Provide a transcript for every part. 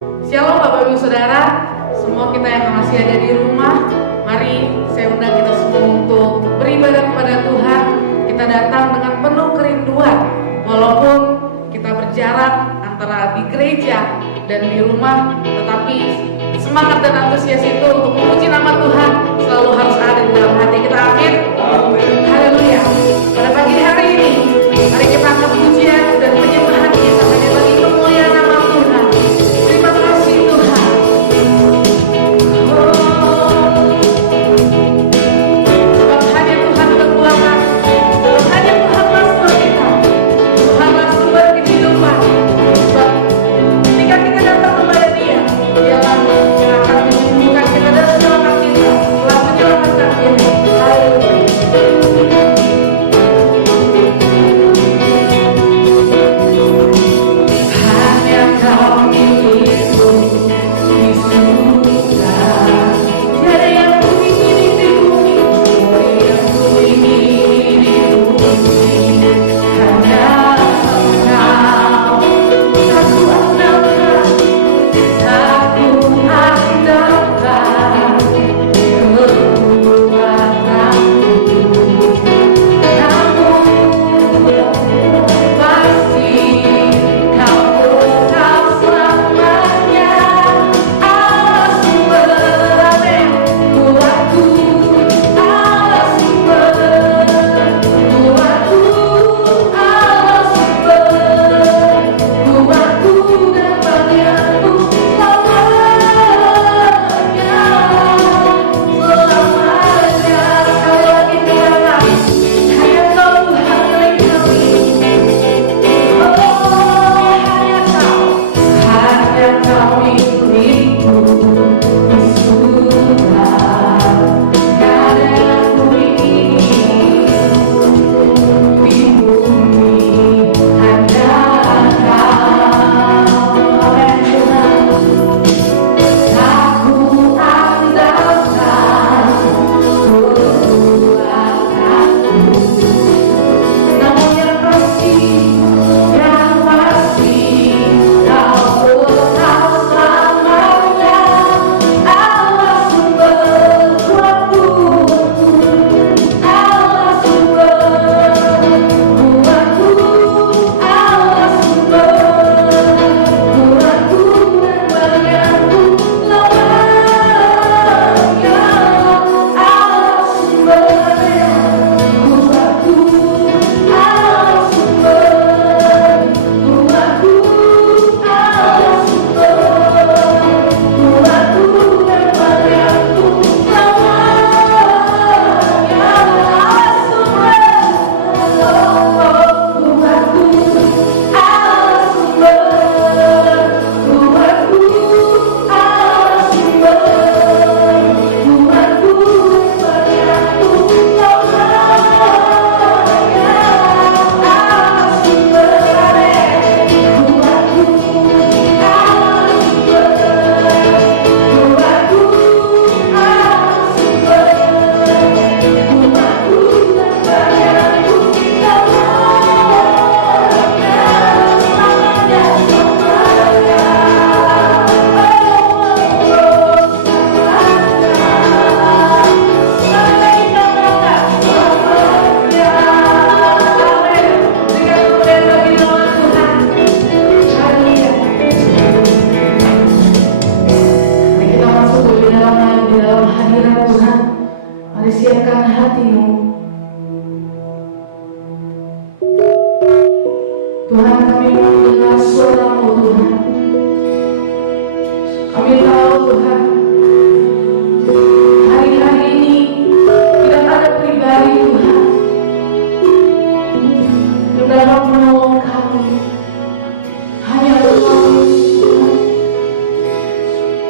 Shalom Bapak Ibu Saudara, semua kita yang masih ada di rumah, mari saya undang kita semua untuk beribadah kepada Tuhan. Kita datang dengan penuh kerinduan, walaupun kita berjarak antara di gereja dan di rumah, tetapi semangat dan antusias itu untuk memuji nama Tuhan selalu harus ada di dalam hati kita. Amin. Haleluya. Pada pagi hari ini, mari kita angkat pujian dan penyembahan kita hanya bagi kemuliaan nama Tuhan. Terima kasih Tuhan. Sebab hanya Tuhan kekuatan, sebab hanya Tuhan master kita, Tuhanlah sumber kehidupan. Sebab ketika kita datang kepada Dia, Dialah yang akan menyembuhkan kita dan menyelamatkan kita, telah menyelamatkan kita. Haleluya. Hanya Kau milikku di surga, tiada yang ku ingini di bumi, tiada yang ku ingini di bumi. Hanya Engkau, tak ku andalkan, tak ku andalkan kekuatanku. Namun pasti Kau tetap selamanya Allah sumber kuatku, Allah sumber kuatku, Allah sumber kuatku dan bagianku selamanya, selamanya. Sekali lagi kita katakan, hanya Kau Tuhan milik kami. Hanya Kau milikku di surga, tiada yang ku ingini di bumi. Hanya Kau, amin Tuhan, tak ku andalkan kekuatanku. Namun yang pasti Kau tetap selamanya Allah sumber kuatku, Allah sumber kuatku, Allah sumber kuatku dan bagianku selamanya. Allah sumber kuatku, Allah sumber kuatku, Allah sumber kuatku dan bagianku selamanya. Allah sumber kuatku, Allah sumber kuatku, Allah sumber kuatku dan bagianku selamanya. Allah sumber kuatku, Allah sumber kuatku, Allah sumber kuatku dan bagianku selamanya, selamanya, kita masuk lebih dalam lagi di dalam hadirat Tuhan. Mari siapkan hatimu. Tuhan, kami mau mendengar suara-Mu Tuhan. Kami tahu Tuhan, hari-hari ini tidak ada pribadi Tuhan yang dapat menolong kami. Hanya Engkau Tuhan.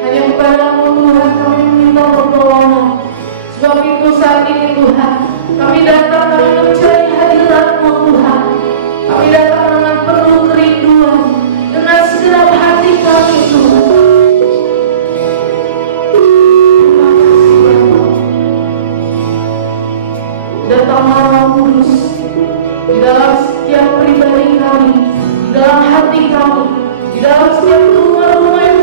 Hanya kepada-Mu Tuhan kami meminta pertolongan. Sebab itu saat ini Tuhan, kami datang mencari hadirat-Mu Tuhan. Kami datang dengan penuh kerinduan, dengan segenap hati kami Tuhan. Terima kasih Bapa. Datanglah Roh Kudus di dalam setiap pribadi kami, di dalam hati kami, di dalam setiap rumah-rumah yang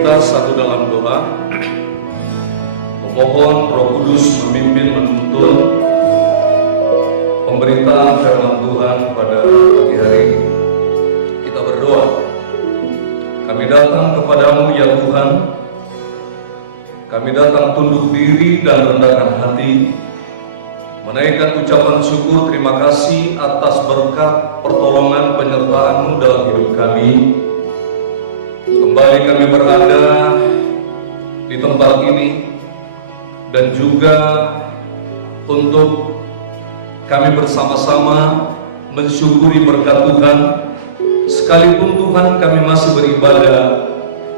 kita satu dalam doa, memohon Roh Kudus memimpin menuntun pemberitaan firman Tuhan pada pagi hari. Kita berdoa. Kami datang kepadamu ya Tuhan, kami datang tunduk diri dan rendahkan hati, menaikkan ucapan syukur terima kasih atas berkat pertolongan penyertaan-Mu dalam hidup kami. Kembali kami berada di tempat ini dan juga untuk kami bersama-sama mensyukuri berkat Tuhan, sekalipun Tuhan kami masih beribadah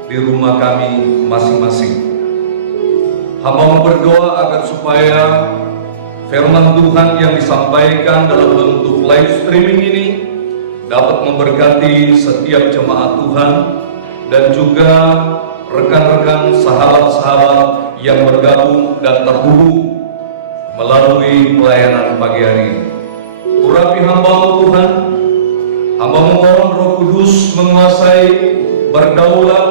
di rumah kami masing-masing. Hamba berdoa agar supaya firman Tuhan yang disampaikan dalam bentuk live streaming ini dapat memberkati setiap jemaat Tuhan dan juga rekan-rekan sahabat-sahabat yang bergabung dan terhubung melalui pelayanan pagi hari ini. Urapi hamba-Mu Tuhan, hamba-Mu mohon Roh Kudus menguasai, berdaulat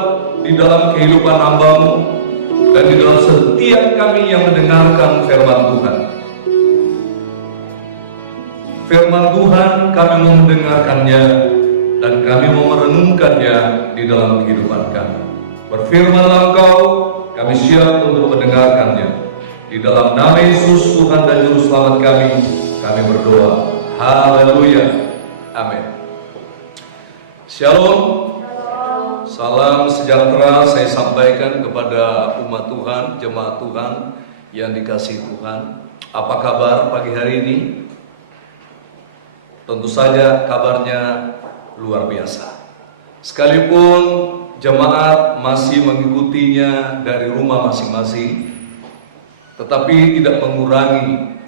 di dalam kehidupan hamba-Mu dan di dalam setiap kami yang mendengarkan firman Tuhan. Firman Tuhan kami mau mendengarkannya dan kami mau merenungkannya di dalam kehidupan kami. Berfirmanlah Engkau, kami siap untuk mendengarkannya. Di dalam nama Yesus Tuhan dan Juru Selamat kami berdoa. Haleluya. Amin. Shalom. Salam sejahtera saya sampaikan kepada umat Tuhan, jemaat Tuhan yang dikasihi Tuhan. Apa kabar pagi hari ini? Tentu saja kabarnya luar biasa. Sekalipun jemaat masih mengikutinya dari rumah masing-masing, tetapi tidak mengurangi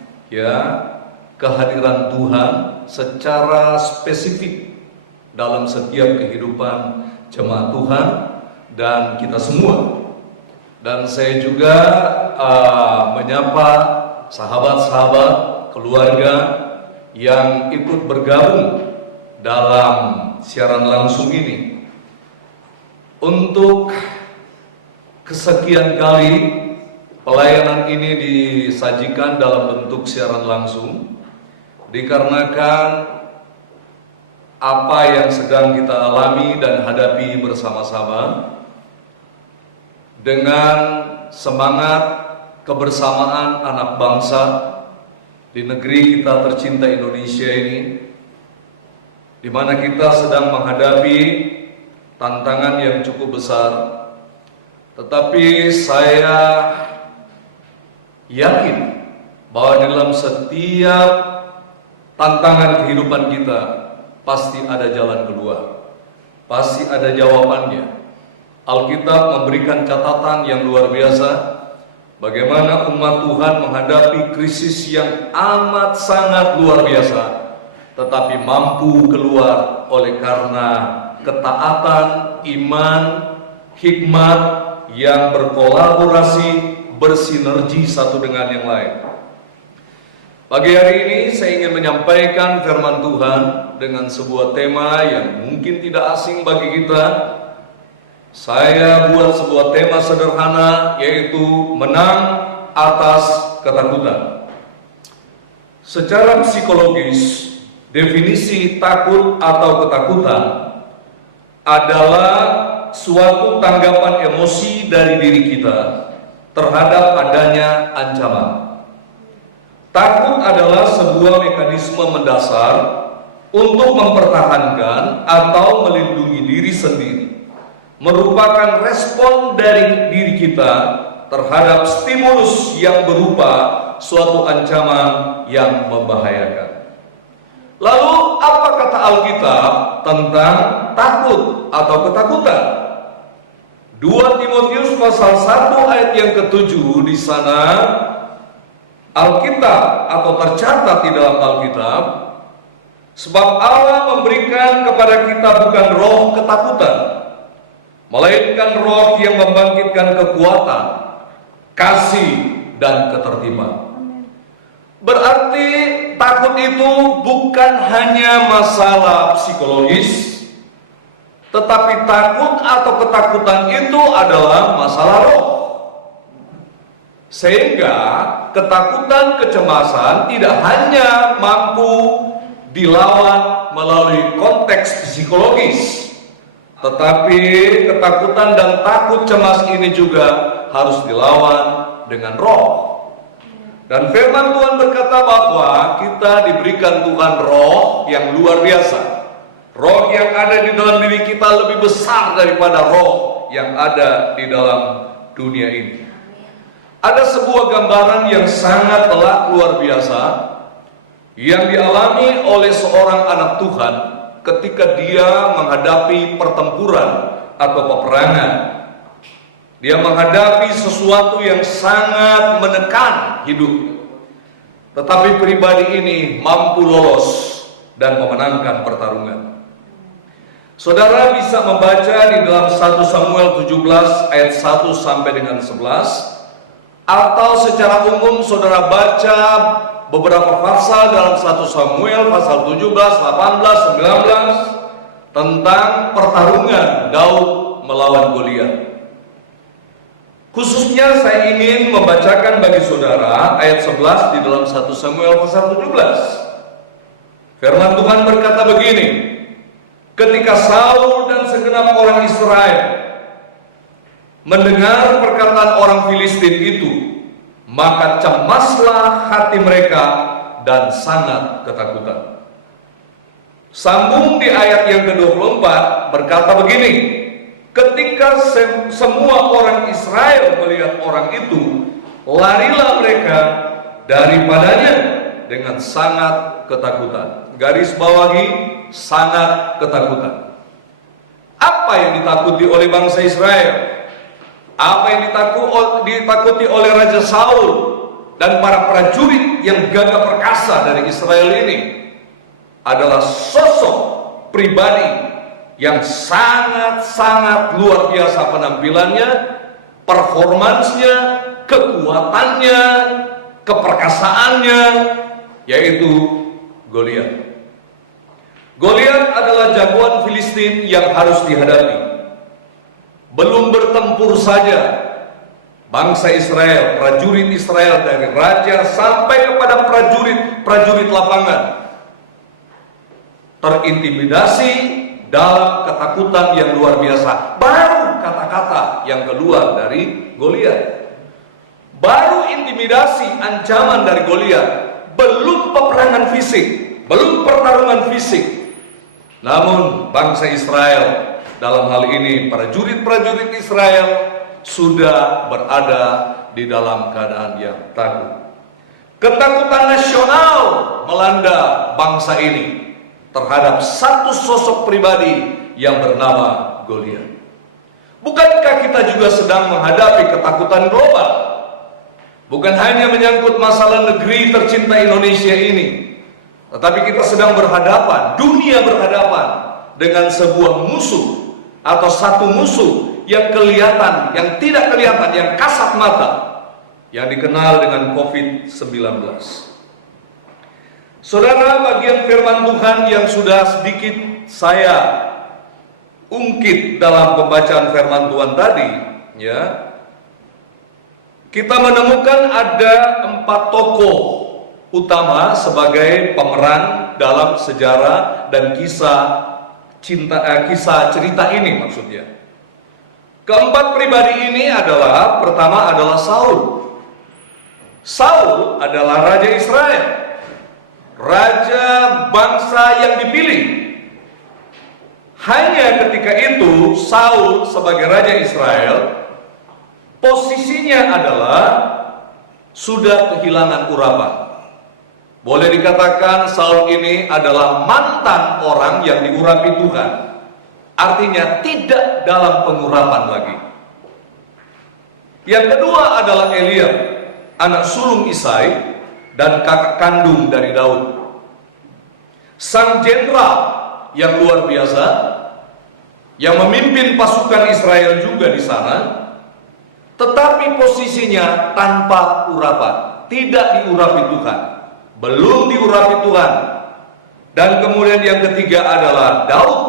kehadiran Tuhan secara spesifik dalam setiap kehidupan jemaat Tuhan dan kita semua. Dan saya juga menyapa sahabat-sahabat, keluarga yang ikut bergabung dalam siaran langsung ini. Untuk kesekian kali pelayanan ini disajikan dalam bentuk siaran langsung, dikarenakan apa yang sedang kita alami dan hadapi bersama-sama dengan semangat kebersamaan anak bangsa di negeri kita tercinta Indonesia ini, di mana kita sedang menghadapi tantangan yang cukup besar. Tetapi saya yakin bahwa dalam setiap tantangan kehidupan kita pasti ada jalan keluar, pasti ada jawabannya. Alkitab memberikan catatan yang luar biasa bagaimana umat Tuhan menghadapi krisis yang amat sangat luar biasa, tetapi mampu keluar oleh karena ketaatan, iman, hikmat yang berkolaborasi, bersinergi satu dengan yang lain. Pagi hari ini saya ingin menyampaikan firman Tuhan dengan sebuah tema yang mungkin tidak asing bagi kita. Saya buat sebuah tema sederhana, yaitu menang atas ketakutan. Secara psikologis, definisi takut atau ketakutan adalah suatu tanggapan emosi dari diri kita terhadap adanya ancaman. Takut adalah sebuah mekanisme mendasar untuk mempertahankan atau melindungi diri sendiri, merupakan respon dari diri kita terhadap stimulus yang berupa suatu ancaman yang membahayakan. Lalu apa kata Alkitab tentang takut atau ketakutan? 2 Timotius pasal 1 ayat yang ke-7 di sana Alkitab atau tercatat di dalam Alkitab, sebab Allah memberikan kepada kita bukan roh ketakutan, melainkan roh yang membangkitkan kekuatan, kasih, dan ketertiban. Berarti takut itu bukan hanya masalah psikologis, tetapi takut atau ketakutan itu adalah masalah roh. Sehingga ketakutan, kecemasan tidak hanya mampu dilawan melalui konteks psikologis, tetapi ketakutan dan takut cemas ini juga harus dilawan dengan roh. Dan firman Tuhan berkata bahwa kita diberikan Tuhan roh yang luar biasa. Roh yang ada di dalam diri kita lebih besar daripada roh yang ada di dalam dunia ini. Ada sebuah gambaran yang sangat telak luar biasa yang dialami oleh seorang anak Tuhan ketika dia menghadapi pertempuran atau peperangan. Dia menghadapi sesuatu yang sangat menekan hidup. Tetapi pribadi ini mampu lolos dan memenangkan pertarungan. Saudara bisa membaca di dalam 1 Samuel 17 ayat 1 sampai dengan 11, atau secara umum saudara baca beberapa pasal dalam 1 Samuel pasal 17, 18, 19 tentang pertarungan Daud melawan Goliat. Khususnya saya ingin membacakan bagi saudara ayat 11 di dalam 1 Samuel pasal 17. Firman Tuhan berkata begini, ketika Saul dan segenap orang Israel mendengar perkataan orang Filistin itu, maka cemaslah hati mereka dan sangat ketakutan. Sambung di ayat yang ke-24 berkata begini, ketika semua orang Israel melihat orang itu, larilah mereka daripadanya dengan sangat ketakutan. Garis bawahi, sangat ketakutan. Apa yang ditakuti oleh bangsa Israel? Apa yang ditakuti oleh Raja Saul dan para prajurit yang gagah perkasa dari Israel ini? Adalah sosok pribadi yang sangat-sangat luar biasa penampilannya, performansnya, kekuatannya, keperkasaannya, yaitu Goliat. Goliat adalah jagoan Filistin yang harus dihadapi. Belum bertempur saja, bangsa Israel, prajurit Israel dari raja sampai kepada prajurit lapangan terintimidasi dalam ketakutan yang luar biasa. Baru kata-kata yang keluar dari Goliat, baru intimidasi, ancaman dari Goliat, belum peperangan fisik, belum pertarungan fisik. Namun bangsa Israel, dalam hal ini prajurit-prajurit Israel, sudah berada di dalam keadaan yang takut. Ketakutan nasional melanda bangsa ini terhadap satu sosok pribadi yang bernama Goliat. Bukankah kita juga sedang menghadapi ketakutan global? Bukan hanya menyangkut masalah negeri tercinta Indonesia ini, tetapi kita sedang berhadapan, dunia berhadapan dengan sebuah musuh atau satu musuh yang kelihatan, yang tidak kelihatan, yang kasat mata, yang dikenal dengan COVID-19. Saudara, bagian firman Tuhan yang sudah sedikit saya ungkit dalam pembacaan firman Tuhan tadi, ya, kita menemukan ada 4 tokoh utama sebagai pemeran dalam sejarah dan kisah cerita ini maksudnya. Keempat pribadi ini adalah, pertama adalah Saul. Saul adalah raja Israel, raja bangsa yang dipilih. Hanya ketika itu Saul sebagai raja Israel, posisinya adalah sudah kehilangan urapan. Boleh dikatakan Saul ini adalah mantan orang yang diurapi Tuhan. Artinya tidak dalam pengurapan lagi. Yang kedua adalah Eliab, anak sulung Isai dan kakak kandung dari Daud. Sang jenderal yang luar biasa, yang memimpin pasukan Israel juga di sana, tetapi posisinya tanpa urapan, tidak diurapi Tuhan, belum diurapi Tuhan. Dan kemudian yang ketiga adalah Daud.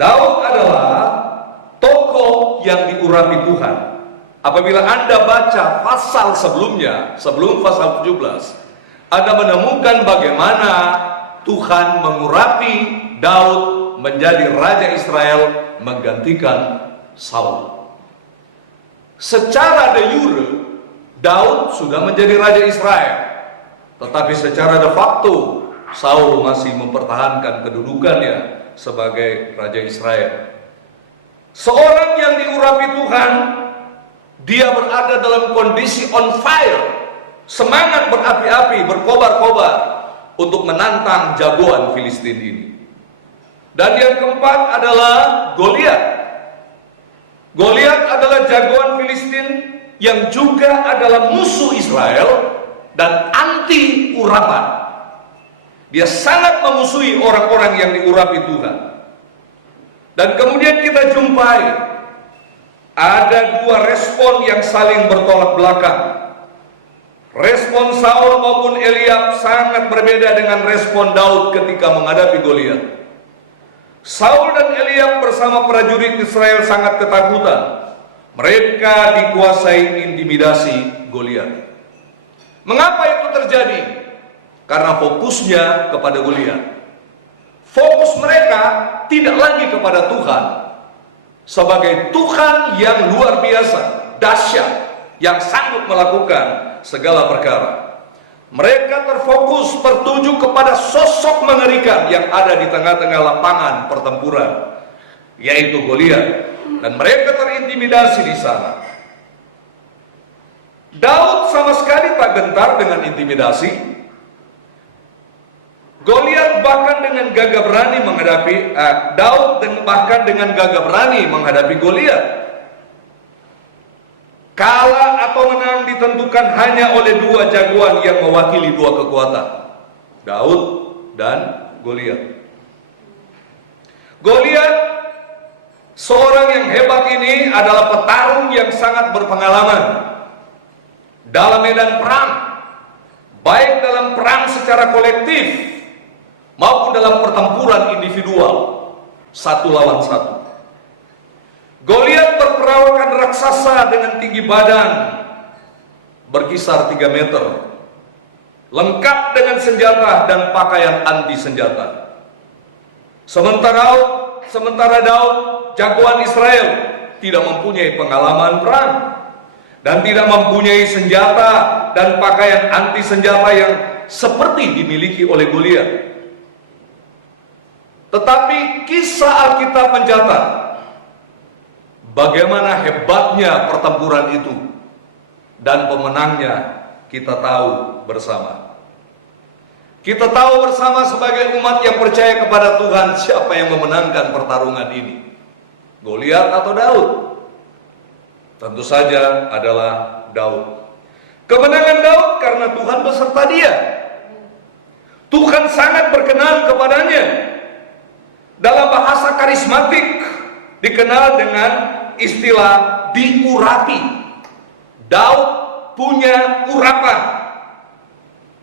Daud adalah tokoh yang diurapi Tuhan. Apabila Anda baca pasal sebelumnya, sebelum pasal 17, Anda menemukan bagaimana Tuhan mengurapi Daud menjadi raja Israel menggantikan Saul. Secara de jure, Daud sudah menjadi raja Israel, tetapi secara de facto Saul masih mempertahankan kedudukannya sebagai raja Israel. Seorang yang diurapi Tuhan, dia berada dalam kondisi on fire, semangat berapi-api, berkobar-kobar untuk menantang jagoan Filistin ini. Dan yang keempat adalah Goliat. Goliat adalah jagoan Filistin yang juga adalah musuh Israel dan anti urapan. Dia sangat memusuhi orang-orang yang diurapi Tuhan. Dan kemudian kita jumpai ada dua respon yang saling bertolak belakang. Respon Saul maupun Eliab sangat berbeda dengan respon Daud ketika menghadapi Goliat. Saul dan Eliab bersama prajurit Israel sangat ketakutan. Mereka dikuasai intimidasi Goliat. Mengapa itu terjadi? Karena fokusnya kepada Goliat. Fokus mereka tidak lagi kepada Tuhan sebagai Tuhan yang luar biasa, dahsyat, yang sanggup melakukan segala perkara. Mereka terfokus tertuju kepada sosok mengerikan yang ada di tengah-tengah lapangan pertempuran, yaitu Goliat, dan mereka terintimidasi di sana. Daud sama sekali tak gentar dengan intimidasi. Goliat bahkan dengan gagah berani menghadapi Daud, dan bahkan dengan gagah berani menghadapi Goliat. Kalah atau menang ditentukan hanya oleh dua jagoan yang mewakili dua kekuatan, Daud dan Goliat. Goliat, seorang yang hebat ini, adalah petarung yang sangat berpengalaman dalam medan perang, baik dalam perang secara kolektif maupun dalam pertempuran individual, satu lawan satu. Goliat berperawakan raksasa dengan tinggi badan berkisar 3 meter, lengkap dengan senjata dan pakaian anti senjata. Sementara Daud, jagoan Israel, tidak mempunyai pengalaman perang dan tidak mempunyai senjata dan pakaian anti senjata yang seperti dimiliki oleh Goliat. Tetapi kisah Alkitab mencatat bagaimana hebatnya pertempuran itu, dan pemenangnya kita tahu bersama. Kita tahu bersama sebagai umat yang percaya kepada Tuhan, siapa yang memenangkan pertarungan ini, Goliat atau Daud? Tentu saja adalah Daud. Kemenangan Daud karena Tuhan beserta dia. Tuhan sangat berkenan kepadanya. Dalam bahasa karismatik dikenal dengan istilah diurapi. Daud punya urapan,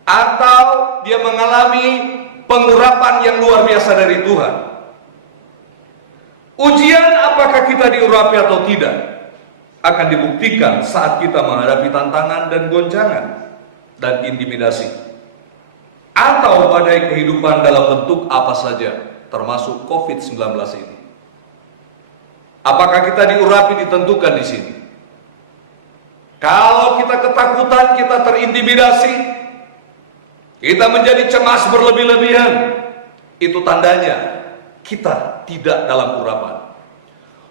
atau dia mengalami pengurapan yang luar biasa dari Tuhan. Ujian apakah kita diurapi atau tidak akan dibuktikan saat kita menghadapi tantangan dan goncangan dan intimidasi, atau badai kehidupan dalam bentuk apa saja, termasuk COVID-19 ini. Apakah kita diurapi ditentukan di sini. Kalau kita ketakutan, kita terintimidasi, kita menjadi cemas berlebih-lebihan, itu tandanya kita tidak dalam urapan.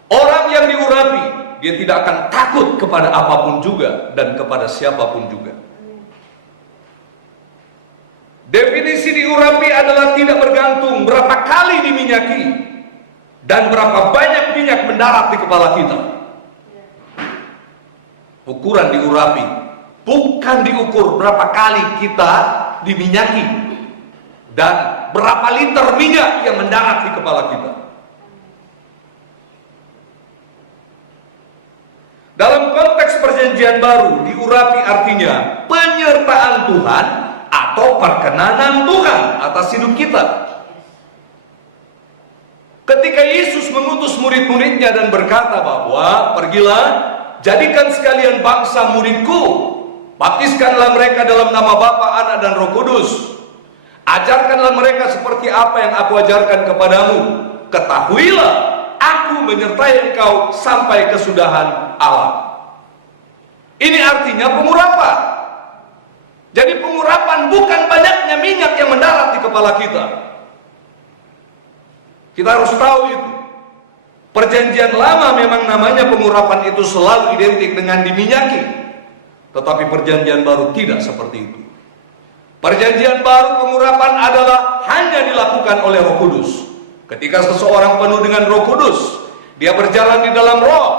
Orang yang diurapi, dia tidak akan takut kepada apapun juga dan kepada siapapun juga. Definisi diurapi adalah tidak bergantung berapa kali diminyaki dan berapa banyak minyak mendarat di kepala kita. Ukuran diurapi bukan diukur berapa kali kita diminyaki dan berapa liter minyak yang mendarat di kepala kita. Dalam konteks perjanjian baru, diurapi artinya penyertaan Tuhan atau perkenanan Tuhan atas hidup kita. Ketika Yesus mengutus murid-muridnya dan berkata bahwa pergilah, jadikan sekalian bangsa muridku, baptiskanlah mereka dalam nama Bapa, Anak dan Roh Kudus, ajarkanlah mereka seperti apa yang aku ajarkan kepadamu, ketahuilah aku menyertai engkau sampai kesudahan alam. Ini artinya pengurapan. Jadi pengurapan bukan banyaknya minyak yang mendarat di kepala kita. Kita harus tahu itu. Perjanjian lama memang namanya pengurapan itu selalu identik dengan diminyaki. Tetapi perjanjian baru tidak seperti itu. Perjanjian baru pengurapan adalah hanya dilakukan oleh Roh Kudus. Ketika seseorang penuh dengan Roh Kudus, dia berjalan di dalam Roh,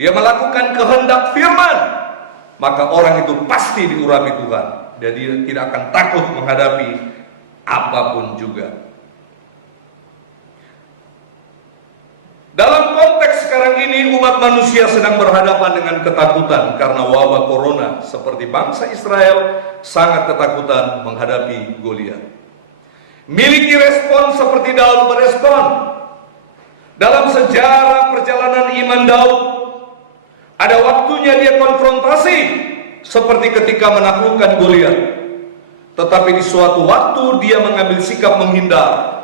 dia melakukan kehendak firman, maka orang itu pasti diurapi Tuhan. Dan dia tidak akan takut menghadapi apapun juga. Dalam konteks sekarang ini, umat manusia sedang berhadapan dengan ketakutan karena wabah corona. Seperti bangsa Israel sangat ketakutan menghadapi Goliat. Miliki respon seperti Daud berespon. Dalam sejarah perjalanan iman Daud, ada waktunya dia konfrontasi seperti ketika menaklukkan Goliat. Tetapi di suatu waktu dia mengambil sikap menghindar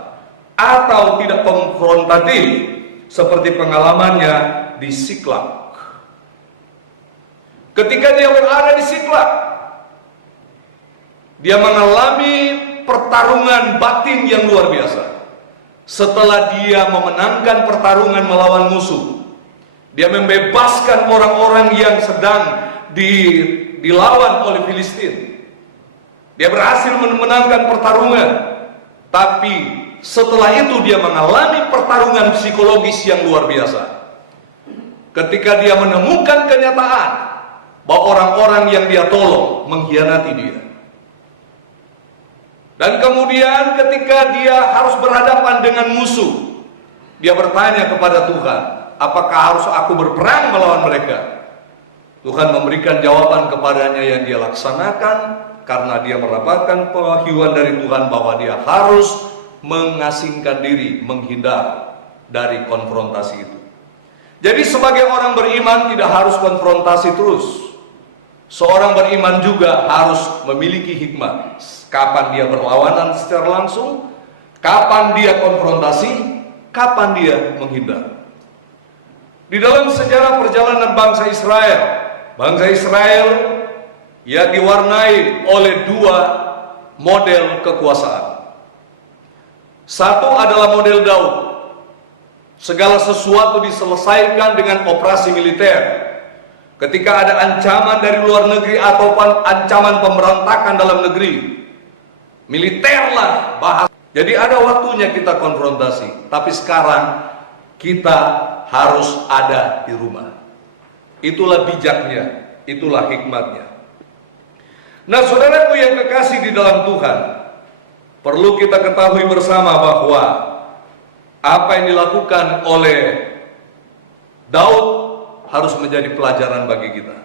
atau tidak konfrontatif, seperti pengalamannya di Siklag. Ketika dia berada di Siklag, dia mengalami pertarungan batin yang luar biasa. Setelah dia memenangkan pertarungan melawan musuh, dia membebaskan orang-orang yang sedang dilawan oleh Filistin. Dia berhasil memenangkan pertarungan, tapi setelah itu dia mengalami pertarungan psikologis yang luar biasa. Ketika dia menemukan kenyataan bahwa orang-orang yang dia tolong mengkhianati dia. Dan kemudian ketika dia harus berhadapan dengan musuh, dia bertanya kepada Tuhan, apakah harus aku berperang melawan mereka? Tuhan memberikan jawaban kepadanya yang dia laksanakan karena dia mendapatkan pewahyuan dari Tuhan bahwa dia harus mengasingkan diri, menghindar dari konfrontasi itu. Jadi sebagai orang beriman tidak harus konfrontasi terus. Seorang beriman juga harus memiliki hikmat. Kapan dia berlawanan secara langsung, kapan dia konfrontasi, kapan dia menghindar. Di dalam sejarah perjalanan bangsa Israel ya diwarnai oleh dua model kekuasaan. Satu adalah model Daud. Segala sesuatu diselesaikan dengan operasi militer. Ketika ada ancaman dari luar negeri ataupun ancaman pemberontakan dalam negeri, militerlah bahas. Jadi ada waktunya kita konfrontasi. Tapi sekarang kita harus ada di rumah. Itulah bijaknya, itulah hikmatnya. Nah, saudaraku yang kekasih di dalam Tuhan, perlu kita ketahui bersama bahwa apa yang dilakukan oleh Daud harus menjadi pelajaran bagi kita.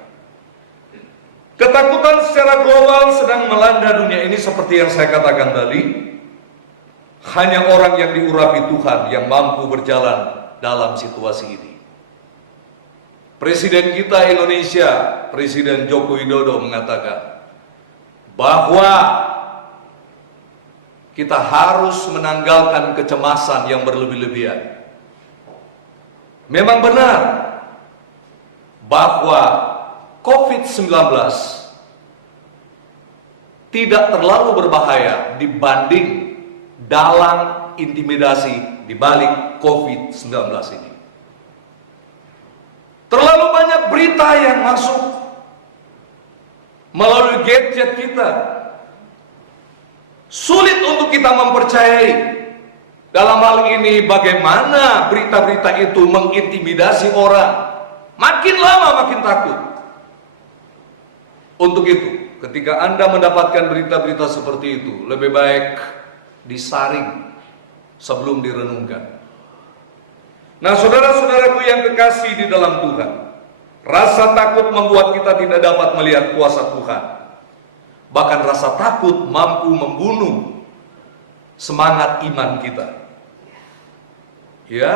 Ketakutan secara global sedang melanda dunia ini seperti yang saya katakan tadi. Hanya orang yang diurapi Tuhan yang mampu berjalan dalam situasi ini. Presiden kita Indonesia, Presiden Joko Widodo mengatakan bahwa kita harus menanggalkan kecemasan yang berlebih-lebihan. Memang benar bahwa COVID-19 tidak terlalu berbahaya dibanding dalam intimidasi di balik COVID-19 ini. Terlalu banyak berita yang masuk melalui gadget kita. Sulit untuk kita mempercayai. Dalam hal ini bagaimana berita-berita itu mengintimidasi orang. Makin lama makin takut. Untuk itu, ketika Anda mendapatkan berita-berita seperti itu, lebih baik disaring sebelum direnungkan. Nah, saudara-saudaraku yang kekasih di dalam Tuhan, rasa takut membuat kita tidak dapat melihat kuasa Tuhan. Bahkan rasa takut mampu membunuh semangat iman kita. Ya,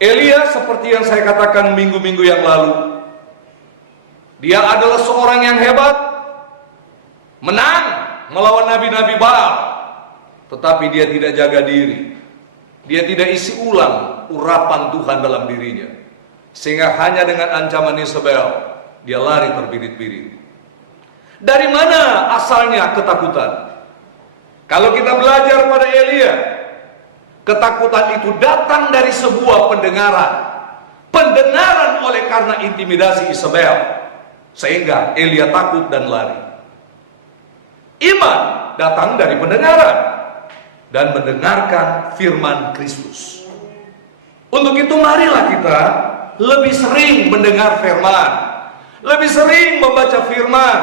Elia seperti yang saya katakan minggu-minggu yang lalu, dia adalah seorang yang hebat, menang melawan nabi-nabi Baal, tetapi dia tidak jaga diri. Dia tidak isi ulang urapan Tuhan dalam dirinya. Sehingga hanya dengan ancaman Isabel, dia lari terbirit-birit. Dari mana asalnya ketakutan? Kalau kita belajar pada Elia, ketakutan itu datang dari sebuah pendengaran. Pendengaran oleh karena intimidasi Isabel. Sehingga Elia takut dan lari. Iman datang dari pendengaran dan mendengarkan firman Kristus. Untuk itu marilah kita lebih sering mendengar firman, lebih sering membaca firman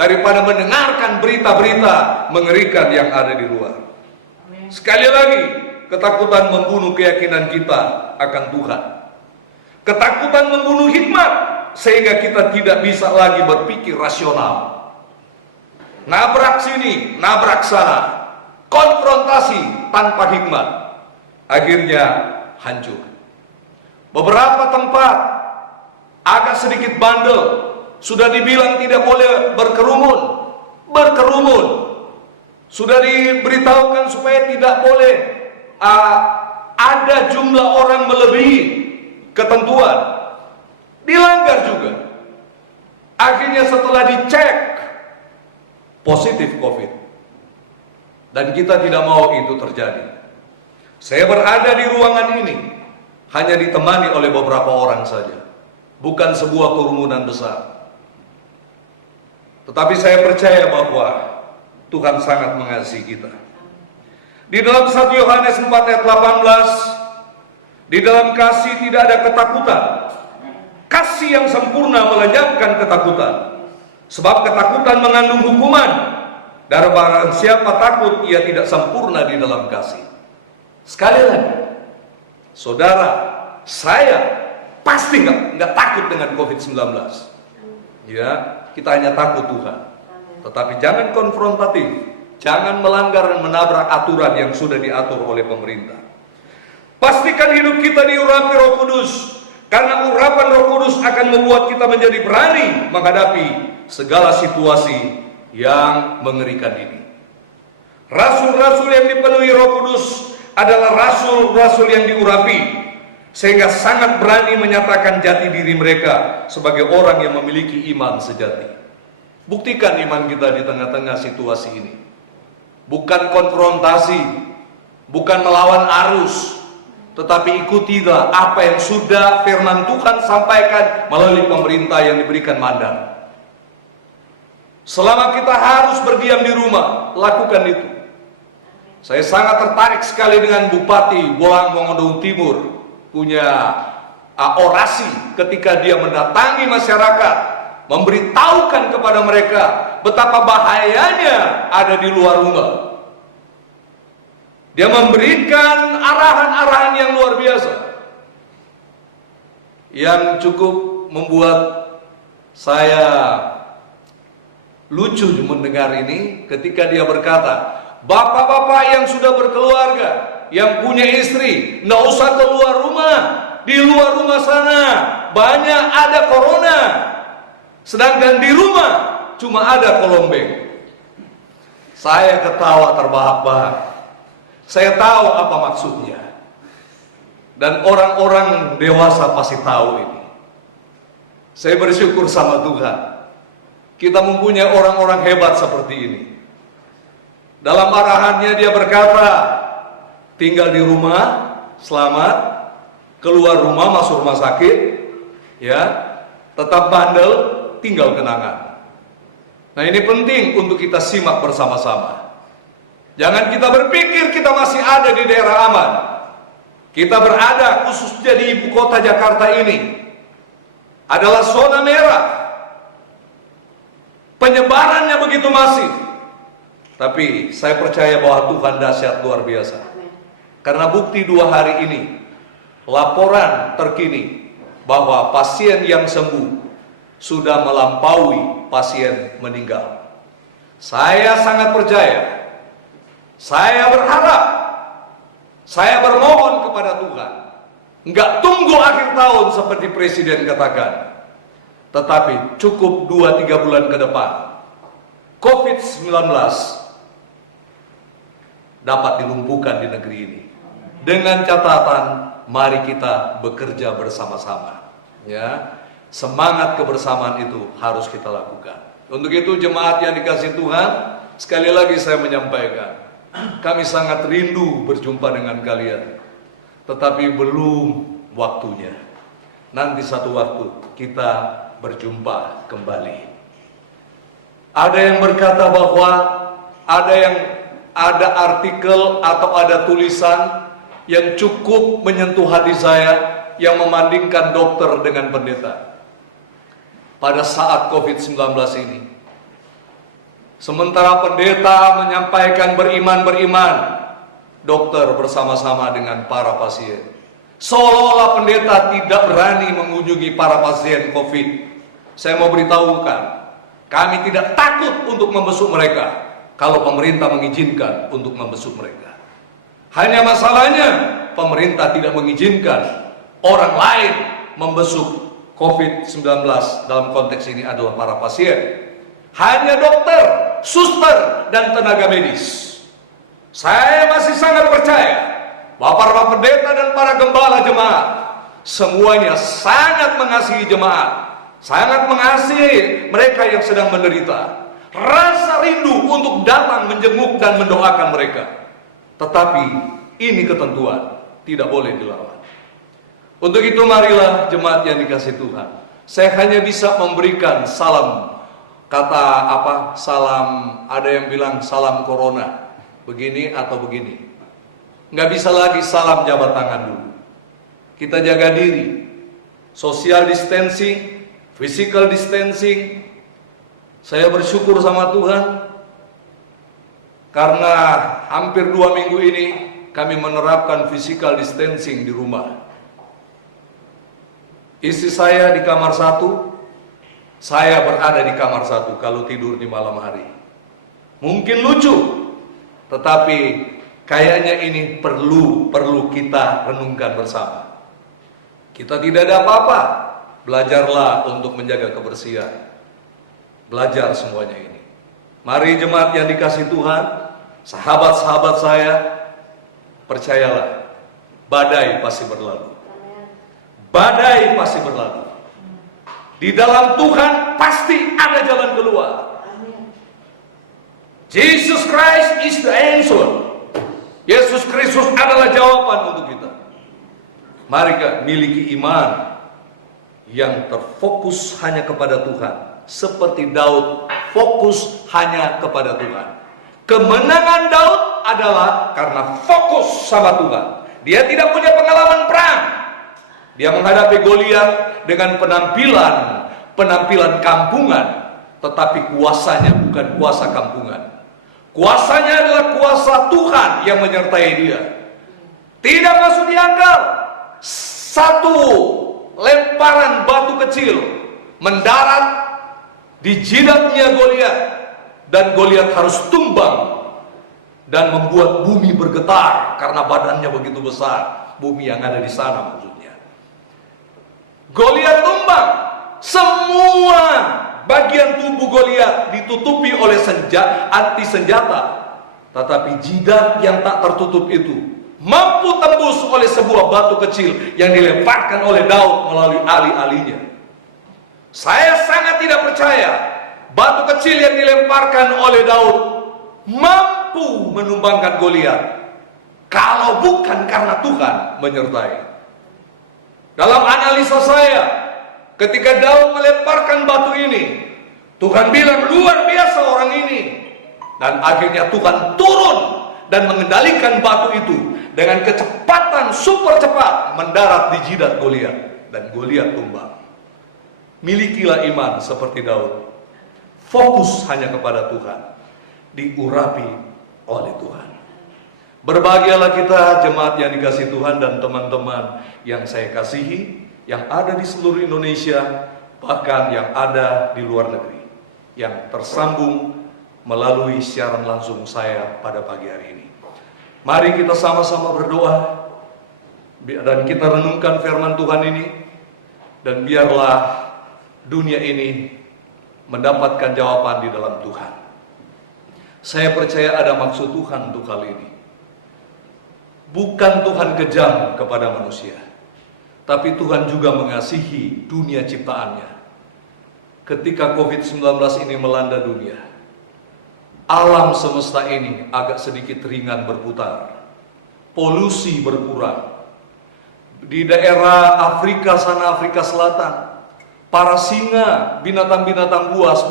daripada mendengarkan berita-berita mengerikan yang ada di luar. Sekali lagi, ketakutan membunuh keyakinan kita akan Tuhan. Ketakutan membunuh hikmat sehingga kita tidak bisa lagi berpikir rasional. Nabrak sini, nabrak sana, konfrontasi tanpa hikmat, akhirnya hancur. Beberapa tempat agak sedikit bandel, sudah dibilang tidak boleh berkerumun. Sudah diberitahukan supaya tidak boleh ada jumlah orang melebihi ketentuan. Dilanggar juga. Akhirnya setelah dicek positif COVID. Dan kita tidak mau itu terjadi. Saya berada di ruangan ini hanya ditemani oleh beberapa orang saja. Bukan sebuah kerumunan besar. Tetapi saya percaya bahwa Tuhan sangat mengasihi kita. Di dalam 1 Yohanes 4 ayat 18, di dalam kasih tidak ada ketakutan. Kasih yang sempurna melenyapkan ketakutan. Sebab ketakutan mengandung hukuman. Dan barang siapa takut, ia tidak sempurna di dalam kasih. Sekali lagi, saudara, saya pasti nggak takut dengan COVID-19. Ya, kita hanya takut Tuhan. Tetapi jangan konfrontatif, jangan melanggar dan menabrak aturan yang sudah diatur oleh pemerintah. Pastikan hidup kita diurapi Roh Kudus. Karena urapan Roh Kudus akan membuat kita menjadi berani menghadapi segala situasi yang mengerikan ini. Rasul-rasul yang dipenuhi Roh Kudus adalah rasul-rasul yang diurapi, sehingga sangat berani menyatakan jati diri mereka sebagai orang yang memiliki iman sejati. Buktikan iman kita di tengah-tengah situasi ini. Bukan konfrontasi, bukan melawan arus, tetapi ikutilah apa yang sudah firman Tuhan sampaikan melalui pemerintah yang diberikan mandat. Selama kita harus berdiam di rumah, lakukan itu. Saya sangat tertarik sekali dengan Bupati Bolang Mongondo Timur punya orasi ketika dia mendatangi masyarakat, memberitahukan kepada mereka betapa bahayanya ada di luar rumah. Dia memberikan arahan-arahan yang luar biasa, yang cukup membuat saya lucu mendengar ini ketika dia berkata, bapak-bapak yang sudah berkeluarga, yang punya istri, nggak usah keluar rumah. Di luar rumah sana banyak ada corona, sedangkan di rumah cuma ada kolombeng. Saya ketawa terbahak-bahak. Saya tahu apa maksudnya. Dan orang-orang dewasa pasti tahu ini. Saya bersyukur sama Tuhan. Kita mempunyai orang-orang hebat seperti ini. Dalam arahannya dia berkata, tinggal di rumah, selamat. Keluar rumah, masuk rumah sakit. Ya, tetap bandel, tinggal kenangan. Nah, ini penting untuk kita simak bersama-sama. Jangan kita berpikir kita masih ada di daerah aman. Kita berada khususnya di ibu kota Jakarta ini adalah zona merah. Penyebarannya begitu masif. Tapi saya percaya bahwa Tuhan dahsyat luar biasa. Karena bukti 2 hari ini, laporan terkini bahwa pasien yang sembuh sudah melampaui pasien meninggal. Saya sangat percaya. Saya berharap, saya bermohon kepada Tuhan, enggak tunggu akhir tahun seperti Presiden katakan, tetapi cukup 2-3 bulan ke depan, COVID-19 dapat dilumpuhkan di negeri ini. Dengan catatan, mari kita bekerja bersama-sama. Ya, semangat kebersamaan itu harus kita lakukan. Untuk itu jemaat yang dikasihi Tuhan, sekali lagi saya menyampaikan, kami sangat rindu berjumpa dengan kalian, tetapi belum waktunya. Nanti satu waktu kita berjumpa kembali. Ada yang berkata bahwa ada artikel atau ada tulisan yang cukup menyentuh hati saya, yang membandingkan dokter dengan pendeta pada saat COVID-19 ini. Sementara pendeta menyampaikan beriman, dokter bersama-sama dengan para pasien. Seolah-olah pendeta tidak berani mengunjungi para pasien COVID. Saya mau beritahukan, kami tidak takut untuk membesuk mereka kalau pemerintah mengizinkan untuk membesuk mereka. Hanya masalahnya pemerintah tidak mengizinkan orang lain membesuk COVID-19, dalam konteks ini adalah para pasien. Hanya dokter, suster, dan tenaga medis. Saya masih sangat percaya bahwa para pendeta dan para gembala jemaat semuanya sangat mengasihi jemaat, sangat mengasihi mereka yang sedang menderita. Rasa rindu untuk datang menjenguk dan mendoakan mereka. Tetapi ini ketentuan, tidak boleh dilawan. Untuk itu marilah jemaat yang dikasihi Tuhan, saya hanya bisa memberikan salam, salam, ada yang bilang salam corona, begini atau begini. Nggak bisa lagi salam jabat tangan dulu. Kita jaga diri, social distancing, physical distancing. Saya bersyukur sama Tuhan, karena hampir 2 minggu ini kami menerapkan physical distancing di rumah. Istri saya di kamar 1, saya berada di kamar 1 kalau tidur di malam hari. Mungkin lucu, tetapi kayaknya ini perlu kita renungkan bersama. Kita tidak ada apa-apa, belajarlah untuk menjaga kebersihan. Belajar semuanya ini. Mari jemaat yang dikasihi Tuhan, sahabat-sahabat saya, percayalah, badai pasti berlalu. Badai pasti berlalu. Di dalam Tuhan pasti ada jalan keluar. Jesus Christ is the answer. Yesus Kristus adalah jawaban untuk kita. Mari kita miliki iman yang terfokus hanya kepada Tuhan, seperti Daud fokus hanya kepada Tuhan. Kemenangan Daud adalah karena fokus sama Tuhan. Dia tidak punya pengalaman perang. Dia menghadapi Goliat dengan penampilan kampungan, tetapi kuasanya bukan kuasa kampungan. Kuasanya adalah kuasa Tuhan yang menyertai dia. Tidak masuk di akal. Satu lemparan batu kecil mendarat di jidatnya Goliat, dan Goliat harus tumbang dan membuat bumi bergetar karena badannya begitu besar. Bumi yang ada di sana maksudnya. Goliat tumbang, semua bagian tubuh Goliat ditutupi oleh anti senjata, tetapi jidat yang tak tertutup itu mampu tembus oleh sebuah batu kecil yang dilemparkan oleh Daud melalui ali-alinya. Saya sangat tidak percaya batu kecil yang dilemparkan oleh Daud mampu menumbangkan Goliat kalau bukan karena Tuhan menyertai. Dalam analisa saya, ketika Daud melemparkan batu ini, Tuhan bilang luar biasa orang ini. Dan akhirnya Tuhan turun dan mengendalikan batu itu dengan kecepatan super cepat mendarat di jidat Goliat, dan Goliat tumbang. Milikilah iman seperti Daud. Fokus hanya kepada Tuhan, diurapi oleh Tuhan. Berbahagialah kita jemaat yang dikasihi Tuhan dan teman-teman yang saya kasihi, yang ada di seluruh Indonesia, bahkan yang ada di luar negeri, yang tersambung melalui siaran langsung saya pada pagi hari ini. Mari kita sama-sama berdoa dan kita renungkan firman Tuhan ini, dan biarlah dunia ini mendapatkan jawaban di dalam Tuhan. Saya percaya ada maksud Tuhan untuk kali ini. Bukan Tuhan kejam kepada manusia. tapi Tuhan juga mengasihi dunia ciptaannya. Ketika COVID-19 ini melanda dunia, alam semesta ini agak sedikit ringan berputar. Polusi berkurang. Di daerah Afrika sana, Afrika Selatan, para singa, binatang-binatang buas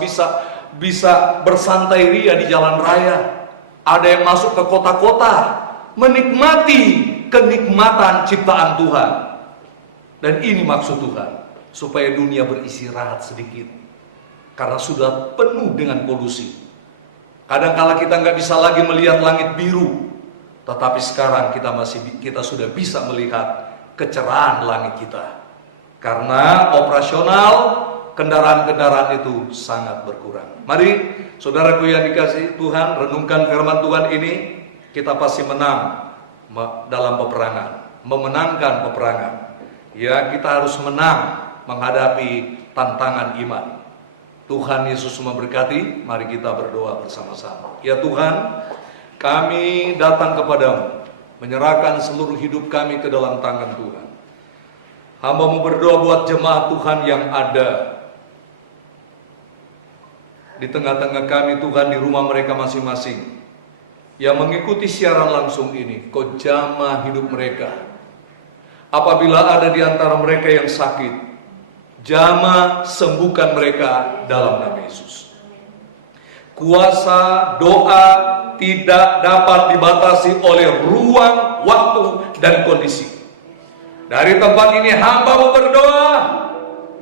bisa bersantai ria di jalan raya. Ada yang masuk ke kota-kota, menikmati kenikmatan ciptaan Tuhan. Dan ini maksud Tuhan, supaya dunia beristirahat sedikit. Karena sudah penuh dengan polusi. Kadang-kala kita nggak bisa lagi melihat langit biru, tetapi sekarang kita sudah bisa melihat kecerahan langit kita. Karena operasional kendaraan-kendaraan itu sangat berkurang. Mari saudaraku yang dikasihi Tuhan, renungkan firman Tuhan ini. Kita pasti menang dalam peperangan, memenangkan peperangan. Ya, kita harus menang menghadapi tantangan iman. Tuhan Yesus memberkati. Mari kita berdoa bersama-sama. Ya Tuhan, kami datang kepadamu, menyerahkan seluruh hidup kami ke dalam tangan Tuhan. Hamba-Mu berdoa buat jemaat Tuhan yang ada di tengah-tengah kami Tuhan, di rumah mereka masing-masing, yang mengikuti siaran langsung ini. Kau jamah hidup mereka. Apabila ada di antara mereka yang sakit, jamah sembuhkan mereka dalam nama Yesus. Kuasa doa tidak dapat dibatasi oleh ruang, waktu, dan kondisi. Dari tempat ini hamba-Mu berdoa,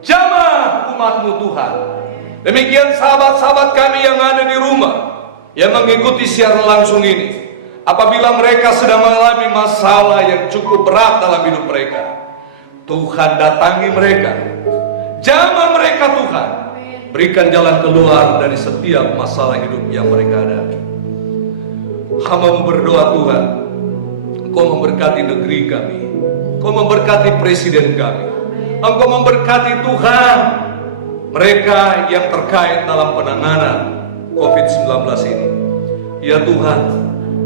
jamah umat-Mu Tuhan. Demikian sahabat-sahabat kami yang ada di rumah, yang mengikuti siaran langsung ini. Apabila mereka sedang mengalami masalah yang cukup berat dalam hidup mereka, Tuhan datangi mereka. Jamah mereka Tuhan, berikan jalan keluar dari setiap masalah hidup yang mereka hadapi. Hamba-Mu berdoa Tuhan, Engkau memberkati negeri kami, Engkau memberkati presiden kami, Engkau memberkati Tuhan mereka yang terkait dalam penanganan COVID-19 ini. Ya Tuhan,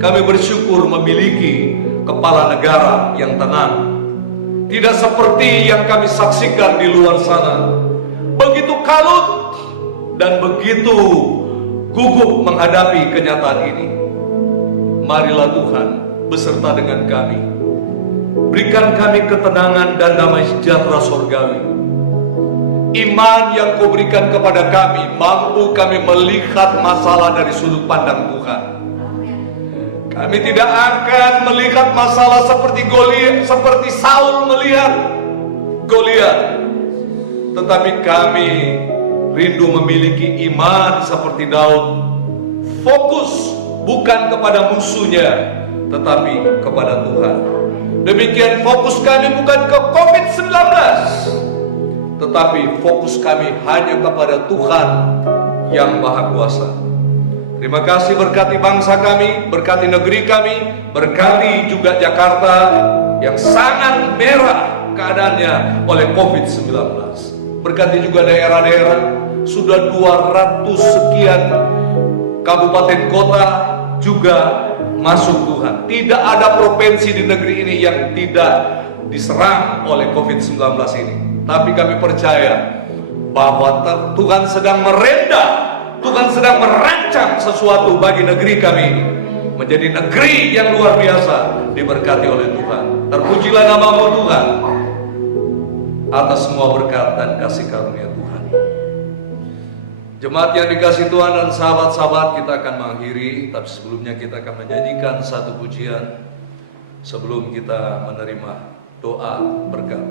kami bersyukur memiliki kepala negara yang tenang. Tidak seperti yang kami saksikan di luar sana, begitu kalut dan begitu gugup menghadapi kenyataan ini. Marilah Tuhan beserta dengan kami. Berikan kami ketenangan dan damai sejahtera surgawi. Iman yang Kau berikan kepada kami, mampu kami melihat masalah dari sudut pandang Tuhan. Kami tidak akan melihat masalah seperti seperti Saul melihat Goliat, tetapi kami rindu memiliki iman seperti Daud, fokus bukan kepada musuhnya, tetapi kepada Tuhan. Demikian fokus kami bukan ke COVID-19, tetapi fokus kami hanya kepada Tuhan yang Maha Kuasa. Terima kasih, berkati bangsa kami, berkati negeri kami, berkati juga Jakarta yang sangat merah keadaannya oleh COVID-19. Berkati juga daerah-daerah, sudah 200 sekian kabupaten kota juga masuk Tuhan. Tidak ada provinsi di negeri ini yang tidak diserang oleh COVID-19 ini. Tapi kami percaya bahwa Tuhan sedang merendah, Tuhan sedang merancang sesuatu bagi negeri kami ini menjadi negeri yang luar biasa, diberkati oleh Tuhan. Terpujilah nama-Mu Tuhan atas semua berkat dan kasih karunia Tuhan. Jemaat yang dikasihi Tuhan dan sahabat-sahabat, kita akan mengakhiri, tapi sebelumnya kita akan menyanyikan satu pujian sebelum kita menerima doa berkat.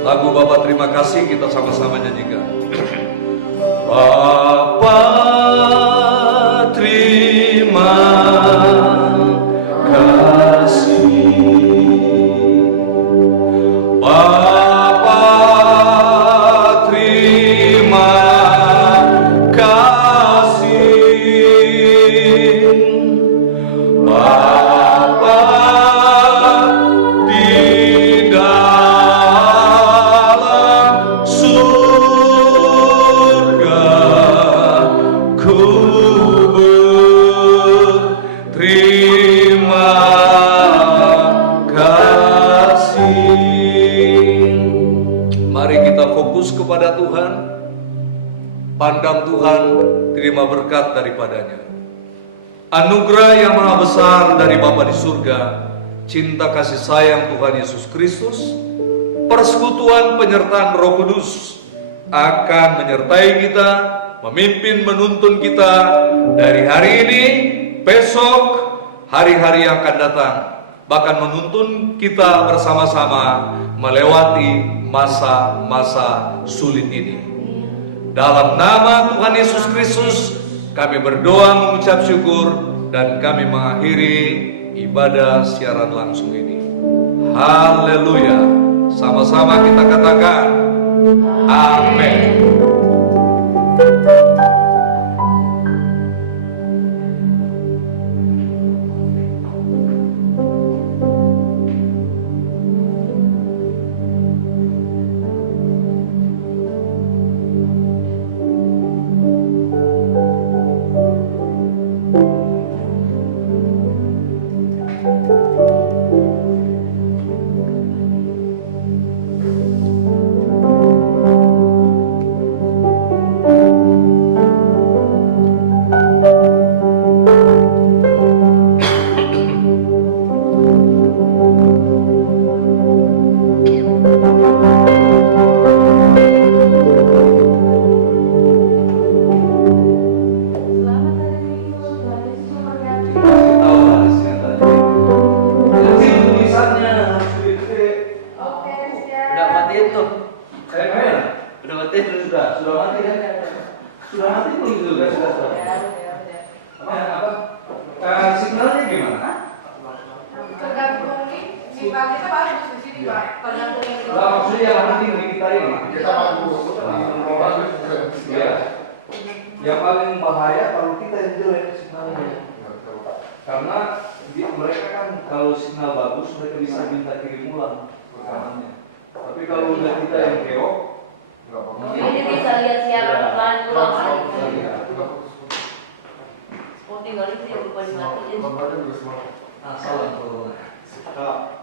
Lagu Bapa terima kasih, kita sama-sama nyanyikan. Bapa terima kasih, Bapa terima kasih, Bapa di dalam surga. terima kasih. Mari kita fokus kepada Tuhan, pandang Tuhan, terima berkat daripadanya. Anugerah yang maha besar dari Bapa di surga, cinta kasih sayang Tuhan Yesus Kristus, persekutuan penyertaan Roh Kudus akan menyertai kita, memimpin menuntun kita dari hari ini, besok, hari-hari yang akan datang, bahkan menuntun kita bersama-sama melewati masa-masa sulit ini. Dalam nama Tuhan Yesus Kristus kami berdoa mengucap syukur dan kami mengakhiri ibadah siaran langsung ini. Haleluya. Sama-sama kita katakan amin. Signalnya gimana? Tergantung kita bagus di sini Pak. Tergantung ini. Lah maksudnya yang penting di kita ini. Kita bagus. Ya. Yang paling bahaya kalau kita yang jelek signalnya. Karena mereka kan kalau signal bagus mereka bisa minta kirim ulang rekamannya. Tapi kalau udah kita yang keok, Jadi bisa lihat siaran online ulang lagi. Oh tinggal itu yang lupa dimatiin. salah.